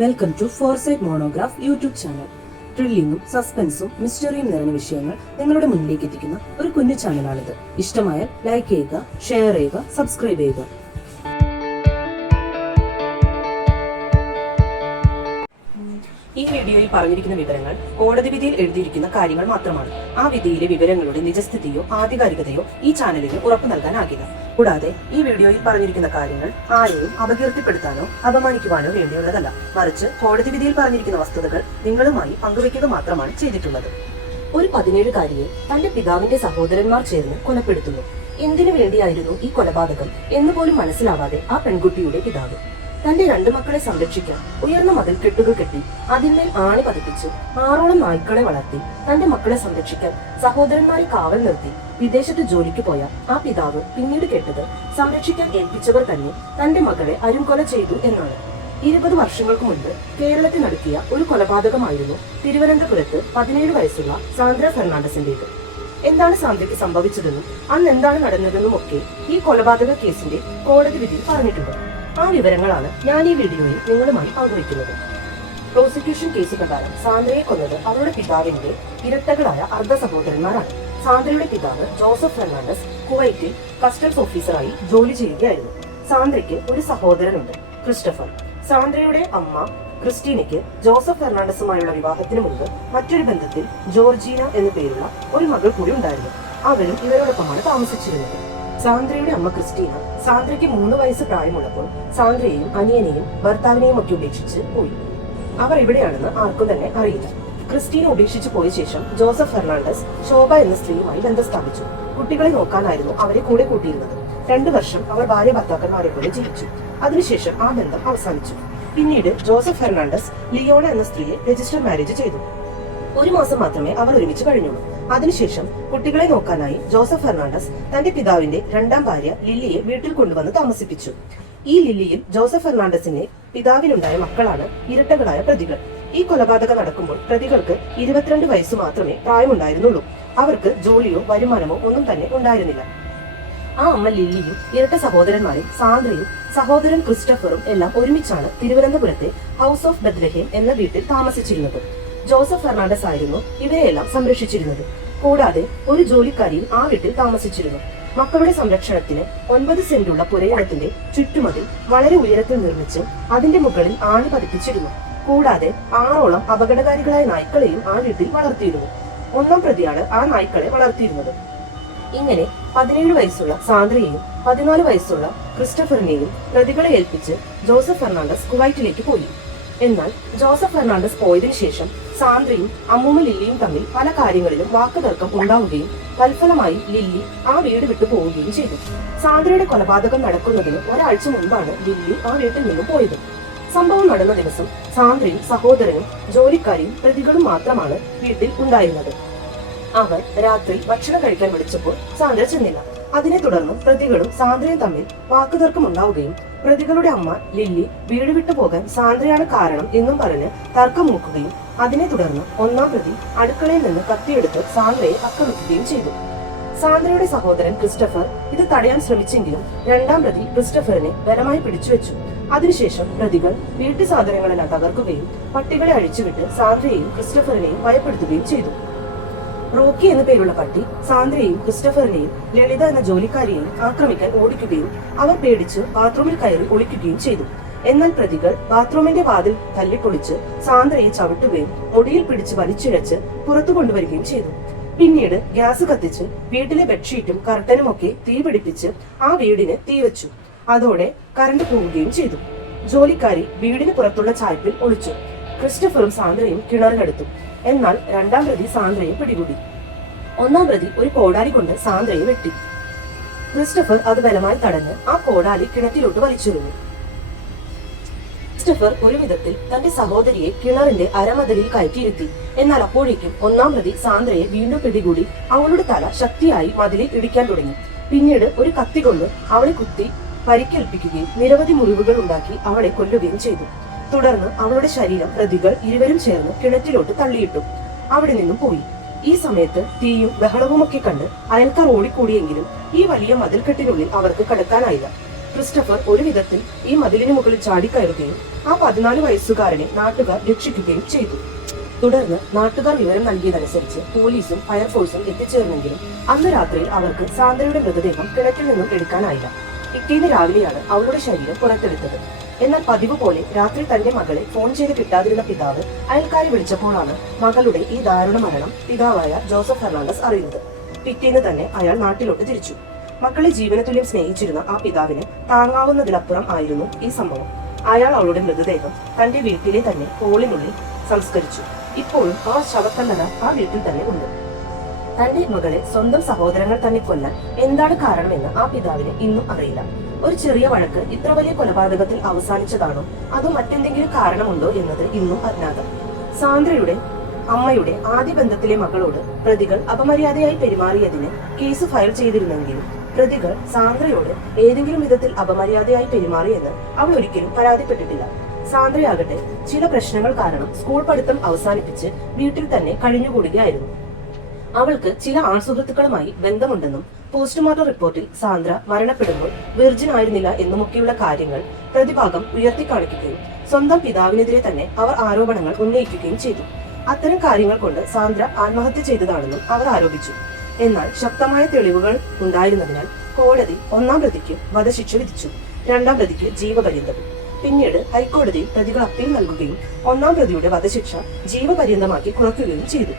Welcome to foresight monograph YouTube channel ത്രില്ലിങ്ങും സസ്പെൻസും മിസ്റ്ററിയും നിറഞ്ഞ വിഷയങ്ങൾ നിങ്ങളുടെ മുന്നിലേക്ക് എത്തിക്കുന്ന ഒരു കുഞ്ഞു ചാനലാണിത് ഇഷ്ടമായാൽ ലൈക്ക് ചെയ്യുക ഷെയർ ചെയ്യുക സബ്സ്ക്രൈബ് ചെയ്യുക. ഈ വീഡിയോയിൽ പറഞ്ഞിരിക്കുന്ന വിവരങ്ങൾ കോടതി വിധിയിൽ എഴുതിയിരിക്കുന്ന കാര്യങ്ങൾ മാത്രമാണ്. ആ വിധിയിലെ വിവരങ്ങളുടെ നിജസ്ഥിതിയോ ആധികാരികതയോ ഈ ചാനലിന് ഉറപ്പു നൽകാനാകില്ല. കൂടാതെ ഈ വീഡിയോയിൽ പറഞ്ഞിരിക്കുന്ന കാര്യങ്ങൾ ആരെയും അപകീർത്തിപ്പെടുത്താനോ അപമാനിക്കുവാനോ വേണ്ടിയുള്ളതല്ല. മറിച്ച് കോടതി വിധിയിൽ പറഞ്ഞിരിക്കുന്ന വസ്തുതകൾ നിങ്ങളുമായി പങ്കുവയ്ക്കുക മാത്രമാണ് ചെയ്തിട്ടുള്ളത്. ഒരു പതിനേഴുകാരിയെ തന്റെ പിതാവിന്റെ സഹോദരന്മാർ ചേർന്ന് കൊലപ്പെടുത്തുന്നു. എന്തിനു വേണ്ടിയായിരുന്നു ഈ കൊലപാതകം എന്ന് പോലും മനസ്സിലാവാതെ ആ പെൺകുട്ടിയുടെ പിതാവ്. തന്റെ രണ്ടു മക്കളെ സംരക്ഷിക്കാൻ ഉയർന്ന മതിൽ കെട്ടുകൾ കെട്ടി അതിന്മേൽ ആണി പതിപ്പിച്ചു ആറോളം നായ്ക്കളെ വളർത്തി തന്റെ മക്കളെ സംരക്ഷിക്കാൻ സഹോദരന്മാരെ കാവൽ നിർത്തി വിദേശത്ത് ജോലിക്ക് പോയ ആ പിതാവ് പിന്നീട് കേട്ടത് സംരക്ഷിക്കാൻ ഏൽപ്പിച്ചവർ തന്നെ തന്റെ മകളെ അരുംകൊല ചെയ്തു എന്നാണ്. ഇരുപത് വർഷങ്ങൾക്ക് മുൻപ് കേരളത്തിൽ നടത്തിയ ഒരു കൊലപാതകമായിരുന്നു തിരുവനന്തപുരത്ത് പതിനേഴ് വയസ്സുള്ള സാന്ദ്ര ഫെർണാണ്ടസിന്റേത്. എന്താണ് സാന്ദ്രയ്ക്ക് സംഭവിച്ചതെന്നും അന്ന് എന്താണ് നടന്നതെന്നും ഒക്കെ ഈ കൊലപാതക കേസിന്റെ കോടതി വിധി പറഞ്ഞിട്ടുണ്ട്. ആ വിവരങ്ങളാണ് ഞാൻ ഈ വീഡിയോയിൽ നിങ്ങളുമായി പങ്കുവയ്ക്കുന്നത്. പ്രോസിക്യൂഷൻ കേസ് പ്രകാരം സാന്ദ്രയെ കൊന്നത് അവരുടെ പിതാവിന്റെ ഇരട്ടകളായ അർദ്ധ സഹോദരന്മാരാണ്. സാന്ദ്രയുടെ പിതാവ് ജോസഫ് ഫെർണാണ്ടസ് കുവൈറ്റിൽ കസ്റ്റംസ് ഓഫീസറായി ജോലി ചെയ്യുകയായിരുന്നു. സാന്ദ്രയ്ക്ക് ഒരു സഹോദരനുണ്ട് ക്രിസ്റ്റഫർ. സാന്ദ്രയുടെ അമ്മ ക്രിസ്റ്റീനയ്ക്ക് ജോസഫ് ഫെർണാണ്ടസുമായുള്ള വിവാഹത്തിന് മുമ്പ് മറ്റൊരു ബന്ധത്തിൽ ജോർജീന എന്നു പേരുള്ള ഒരു മകൾ കൂടി ഉണ്ടായിരുന്നു. അവരും ഇവരോടൊപ്പമാണ് താമസിച്ചിരുന്നത്. സാന്ദ്രയുടെ അമ്മ ക്രിസ്റ്റീന സാന്ദ്രയ്ക്ക് മൂന്ന് വയസ്സ് പ്രായമുള്ളപ്പോൾ സാന്ദ്രയെയും അനിയനെയും ഭർത്താവിനെയും ഒക്കെ ഉപേക്ഷിച്ച് പോയി. അവർ എവിടെയാണെന്ന് ആർക്കും തന്നെ അറിയില്ല. ക്രിസ്റ്റീന ഉപേക്ഷിച്ചു പോയ ശേഷം ജോസഫ് ഫെർണാണ്ടസ് ശോഭ എന്ന സ്ത്രീയുമായി ബന്ധം സ്ഥാപിച്ചു. കുട്ടികളെ നോക്കാനായിരുന്നു അവരെ കൂടെ കൂട്ടിയിരുന്നത്. രണ്ടു വർഷം അവർ ഭാര്യ ഭർത്താക്കന്മാരെ പോലെ ജീവിച്ചു. അതിനുശേഷം ആ ബന്ധം അവസാനിച്ചു. പിന്നീട് ജോസഫ് ഫെർണാണ്ടസ് ലിയോണ എന്ന സ്ത്രീയെ രജിസ്റ്റർ മാരേജ് ചെയ്തു. ഒരു മാസം മാത്രമേ അവർ ഒരുമിച്ച് കഴിഞ്ഞുള്ളൂ. അതിനുശേഷം കുട്ടികളെ നോക്കാനായി ജോസഫ് ഫെർണാണ്ടസ് തന്റെ പിതാവിന്റെ രണ്ടാം ഭാര്യ ലില്ലിയെ വീട്ടിൽ കൊണ്ടുവന്ന് താമസിപ്പിച്ചു. ഈ ലില്ലിയിൽ ജോസഫ് ഫെർണാണ്ടസിന്റെ പിതാവിനുണ്ടായ മക്കളാണ് ഇരട്ടകളായ പ്രതികൾ. ഈ കൊലപാതകം നടക്കുമ്പോൾ പ്രതികൾക്ക് ഇരുപത്തിരണ്ട് വയസ്സ് മാത്രമേ പ്രായമുണ്ടായിരുന്നുള്ളൂ. അവർക്ക് ജോലിയോ വരുമാനമോ ഒന്നും തന്നെ ഉണ്ടായിരുന്നില്ല. ആ അമ്മ ലില്ലിയും ഇരട്ട സഹോദരന്മാരും സാന്ദ്രയും സഹോദരൻ ക്രിസ്റ്റഫറും എല്ലാം ഒരുമിച്ചാണ് തിരുവനന്തപുരത്തെ ഹൗസ് ഓഫ് ബദ്രഹേം എന്ന വീട്ടിൽ താമസിച്ചിരുന്നത്. ജോസഫ് ഫെർണാണ്ടസ് ആയിരുന്നു ഇവരെയെല്ലാം സംരക്ഷിച്ചിരുന്നത്. കൂടാതെ ഒരു ജോലിക്കാരിയും ആ വീട്ടിൽ താമസിച്ചിരുന്നു. മക്കളുടെ സംരക്ഷണത്തിന് ഒൻപത് സെന്റുള്ള പുരയിടത്തിന്റെ ചുറ്റുമതിൽ വളരെ ഉയരത്തിൽ നിർമ്മിച്ച് അതിന്റെ മുകളിൽ ആണി പതിപ്പിച്ചിരുന്നു. കൂടാതെ ആറോളം അപകടകാരികളായ നായ്ക്കളെയും ആ വീട്ടിൽ വളർത്തിയിരുന്നു. ഒന്നാം പ്രതിയാണ് ആ നായ്ക്കളെ വളർത്തിയിരുന്നത്. ഇങ്ങനെ പതിനേഴ് വയസ്സുള്ള സാന്ദ്രയെയും പതിനാല് വയസ്സുള്ള ക്രിസ്റ്റഫറിനെയും പ്രതികളെ ഏൽപ്പിച്ച് ജോസഫ് ഫെർണാണ്ടസ് കുവൈറ്റിലേക്ക് പോയി. എന്നാൽ ജോസഫ് ഫെർണാണ്ടസ് പോയതിനു ശേഷം സാന്ദ്രയും അമ്മൂമ്മ ലില്ലിയും തമ്മിൽ പല കാര്യങ്ങളിലും വാക്കുതർക്കം ഉണ്ടാവുകയും തൽഫലമായി ലില്ലി ആ വീട് വിട്ടു പോവുകയും ചെയ്തു. സാന്ദ്രയുടെ കൊലപാതകം നടക്കുന്നതിന് ഒരാഴ്ച മുമ്പാണ് ലില്ലി ആ വീട്ടിൽ നിന്നും പോയത്. സംഭവം നടന്ന ദിവസം സാന്ദ്രയും സഹോദരനും ജോലിക്കാരിയും പ്രതികളും മാത്രമാണ് വീട്ടിൽ ഉണ്ടായിരുന്നത്. അവർ രാത്രി ഭക്ഷണം കഴിക്കാൻ വിളിച്ചപ്പോൾ സാന്ദ്ര ചെന്നില്ല. അതിനെ തുടർന്ന് പ്രതികളും സാന്ദ്രയും തമ്മിൽ വാക്കുതർക്കം ഉണ്ടാവുകയും പ്രതികളുടെ അമ്മ ലില്ലി വീട് വിട്ടു പോകാൻ സാന്ദ്രയാണ് കാരണം എന്നും പറഞ്ഞ് തർക്കം മൂക്കുകയും അതിനെ തുടർന്ന് ഒന്നാം പ്രതി അടുക്കളയിൽ നിന്ന് കത്തിയെടുത്ത് സാന്ദ്രയെ ആക്രമിക്കുകയും ചെയ്തു. സാന്ദ്രയുടെ സഹോദരൻ ക്രിസ്റ്റഫർ ഇത് തടയാൻ ശ്രമിച്ചെങ്കിലും രണ്ടാം പ്രതി ക്രിസ്റ്റഫറിനെ ബലമായി പിടിച്ചുവെച്ചു. അതിനുശേഷം പ്രതികൾ വീട്ടു സാധനങ്ങളെല്ലാം തകർക്കുകയും പട്ടികളെ അഴിച്ചുവിട്ട് സാന്ദ്രയെയും ക്രിസ്റ്റഫറിനെയും ഭയപ്പെടുത്തുകയും ചെയ്തു. റോക്കി എന്ന പേരുള്ള പട്ടി സാന്ദ്രയെയും ക്രിസ്റ്റഫറിനെയും ലളിത എന്ന ജോലിക്കാരിയെയും ആക്രമിക്കാൻ ഓടിക്കുകയും അവർ പേടിച്ച് ബാത്റൂമിൽ കയറി ഒളിക്കുകയും ചെയ്തു. എന്നാൽ പ്രതികൾ ബാത്റൂമിന്റെ വാതിൽ തല്ലിപ്പൊളിച്ച് സാന്ദ്രയെ ചവിട്ടുകയും ഒടിയിൽ പിടിച്ച് വലിച്ചിഴച്ച് പുറത്തു കൊണ്ടുവരികയും ചെയ്തു. പിന്നീട് ഗ്യാസ് കത്തിച്ച് വീട്ടിലെ ബെഡ്ഷീറ്റും കർട്ടനും ഒക്കെ തീപിടിപ്പിച്ച് ആ വീടിന് തീവച്ചു അതോടെ കറണ്ട് പോവുകയും ചെയ്തു. ജോലിക്കാരി വീടിന് പുറത്തുള്ള ചായ്പിൽ ഒളിച്ചു. ക്രിസ്റ്റഫറും സാന്ദ്രയും കിണറിലെടുത്തു എന്നാൽ രണ്ടാം പ്രതി സാന്ദ്രയെ പിടികൂടി. ഒന്നാം പ്രതി ഒരു കോടാലി കൊണ്ട് സാന്ദ്രയെ വെട്ടി. ക്രിസ്റ്റഫർ അത് ബലമായി തടഞ്ഞ് ആ കോടാലി കിണറ്റിലോട്ട് വലിച്ചെറിഞ്ഞു. ക്രിസ്റ്റഫർ ഒരു വിധത്തിൽ തന്റെ സഹോദരിയെ കിണറിന്റെ അരമതിലിൽ കയറ്റിയിരുത്തി. എന്നാൽ അപ്പോഴേക്കും ഒന്നാം പ്രതി സാന്ദ്രയെ വീണ്ടും പിടികൂടി അവളുടെ തല ശക്തിയായി മതിലിൽ ഇടിക്കാൻ തുടങ്ങി. പിന്നീട് ഒരു കത്തി കൊണ്ട് അവളെ കുത്തി പരിക്കേൽപ്പിക്കുകയും നിരവധി മുറിവുകൾ ഉണ്ടാക്കി അവളെ കൊല്ലുകയും ചെയ്തു. തുടർന്ന് അവളുടെ ശരീരം പ്രതികൾ ഇരുവരും ചേർന്ന് കിണറ്റിലോട്ട് തള്ളിയിട്ടു. അവിടെ നിന്നും പോയി. ഈ സമയത്ത് തീയും ബഹളവുമൊക്കെ കണ്ട് അയൽക്കാർ ഓടിക്കൂടിയെങ്കിലും ഈ വലിയ മതിൽക്കെട്ടിനുള്ളിൽ അവർക്ക് കടക്കാനായില്ല. ക്രിസ്റ്റഫർ ഒരു വിധത്തിൽ ഈ മതിലിന് മുകളിൽ ചാടിക്കയറുകയും ആ പതിനാല് വയസ്സുകാരനെ നാട്ടുകാർ രക്ഷിക്കുകയും ചെയ്തു. തുടർന്ന് നാട്ടുകാർ വിവരം നൽകിയതനുസരിച്ച് പോലീസും ഫയർഫോഴ്സും എത്തിച്ചേർന്നെങ്കിലും അന്ന് രാത്രിയിൽ അവർക്ക് സാന്ദ്രയുടെ മൃതദേഹം കിണറ്റിൽ നിന്നും എടുക്കാനായില്ല. പിറ്റേന്ന് രാവിലെയാണ് അവളുടെ ശരീരം പുറത്തെടുത്തത്. എന്നാൽ പതിവ് പോലെ രാത്രി തന്റെ മകളെ ഫോൺ ചെയ്ത് കിട്ടാതിരുന്ന പിതാവ് അയൽക്കാരെ വിളിച്ചപ്പോഴാണ് മകളുടെ ഈ ദാരുണ മരണം പിതാവായ ജോസഫ് ഫെർണാണ്ടസ് അറിയുന്നത്. പിറ്റേന്ന് തന്നെ അയാൾ നാട്ടിലോട്ട് തിരിച്ചു. മക്കളെ ജീവനത്തുല്യം സ്നേഹിച്ചിരുന്ന ആ പിതാവിന് താങ്ങാവുന്നതിലപ്പുറം ആയിരുന്നു ഈ സംഭവം. അയാൾ അവളുടെ മൃതദേഹം തന്റെ വീട്ടിലെ തന്നെ ഹോളിനുള്ളിൽ സംസ്കരിച്ചു. ഇപ്പോഴും ആ ശവക്കല്ലറ ആ വീട്ടിൽ തന്നെ ഉണ്ട്. തന്റെ മകളെ സ്വന്തം സഹോദരങ്ങൾ തന്നെ കൊല്ലാൻ എന്താണ് കാരണമെന്ന് ആ പിതാവിന് ഇന്നും അറിയില്ല. ഒരു ചെറിയ വഴക്ക് ഇത്ര വലിയ കൊലപാതകത്തിൽ അവസാനിച്ചതാണോ? അതോ മറ്റെന്തെങ്കിലും കാരണമുണ്ടോ എന്നത് ഇന്നും അജ്ഞാതം സാന്ദ്രയുടെ അമ്മയുടെ ആദ്യ ബന്ധത്തിലെ മകളോട് പ്രതികൾ അപമര്യാദയായി പെരുമാറിയതിന് കേസ് ഫയൽ ചെയ്തിരുന്നെങ്കിലും പ്രതികൾ സാന്ദ്രയോട് ഏതെങ്കിലും വിധത്തിൽ അപമര്യാദയായി പെരുമാറിയെന്ന് അവൾ ഒരിക്കലും പരാതിപ്പെട്ടിട്ടില്ല. സാന്ദ്രയാകട്ടെ ചില പ്രശ്നങ്ങൾ കാരണം സ്കൂൾ പഠിത്തം അവസാനിപ്പിച്ച് വീട്ടിൽ തന്നെ കഴിഞ്ഞുകൂടുകയായിരുന്നു. അവൾക്ക് ചില ആൺസുഹൃത്തുക്കളുമായി ബന്ധമുണ്ടെന്നും പോസ്റ്റ്മോർട്ടം റിപ്പോർട്ടിൽ സാന്ദ്ര മരണപ്പെടുമ്പോൾ വിർജിൻ ആയിരുന്നില്ല എന്നുമൊക്കെയുള്ള കാര്യങ്ങൾ പ്രതിഭാഗം ഉയർത്തിക്കാണിക്കുകയും സ്വന്തം പിതാവിനെതിരെ തന്നെ അവർ ആരോപണങ്ങൾ ഉന്നയിക്കുകയും ചെയ്തു. അത്തരം കാര്യങ്ങൾ കൊണ്ട് സാന്ദ്ര ആത്മഹത്യ ചെയ്തതാണെന്നും അവർ ആരോപിച്ചു. എന്നാൽ ശക്തമായ തെളിവുകൾ ഉണ്ടായിരുന്നതിനാൽ കോടതി ഒന്നാം പ്രതിക്ക് വധശിക്ഷ വിധിച്ചു രണ്ടാം പ്രതിക്ക് ജീവപര്യന്തം. പിന്നീട് ഹൈക്കോടതി പ്രതികൾ അപ്പീൽ നൽകുകയും ഒന്നാം പ്രതിയുടെ വധശിക്ഷ ജീവപര്യന്തമാക്കി കുറയ്ക്കുകയും ചെയ്തു.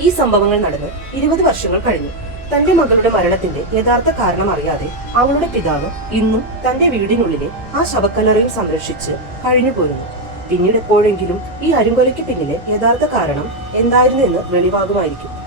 ഈ സംഭവങ്ങൾ നടന്ന് ഇരുപത് വർഷങ്ങൾ കഴിഞ്ഞു. തന്റെ മകളുടെ മരണത്തിന്റെ യഥാർത്ഥ കാരണം അറിയാതെ അവളുടെ പിതാവ് ഇന്നും തന്റെ വീടിനുള്ളിലെ ആ ശവക്കല്ലറയിൽ സംരക്ഷിച്ച് കഴിഞ്ഞു പോരുന്നു. പിന്നീട് എപ്പോഴെങ്കിലും ഈ അരുങ്കൊലയ്ക്ക് പിന്നിലെ യഥാർത്ഥ കാരണം എന്തായിരുന്നു എന്ന് വെളിവാകുമായിരിക്കും.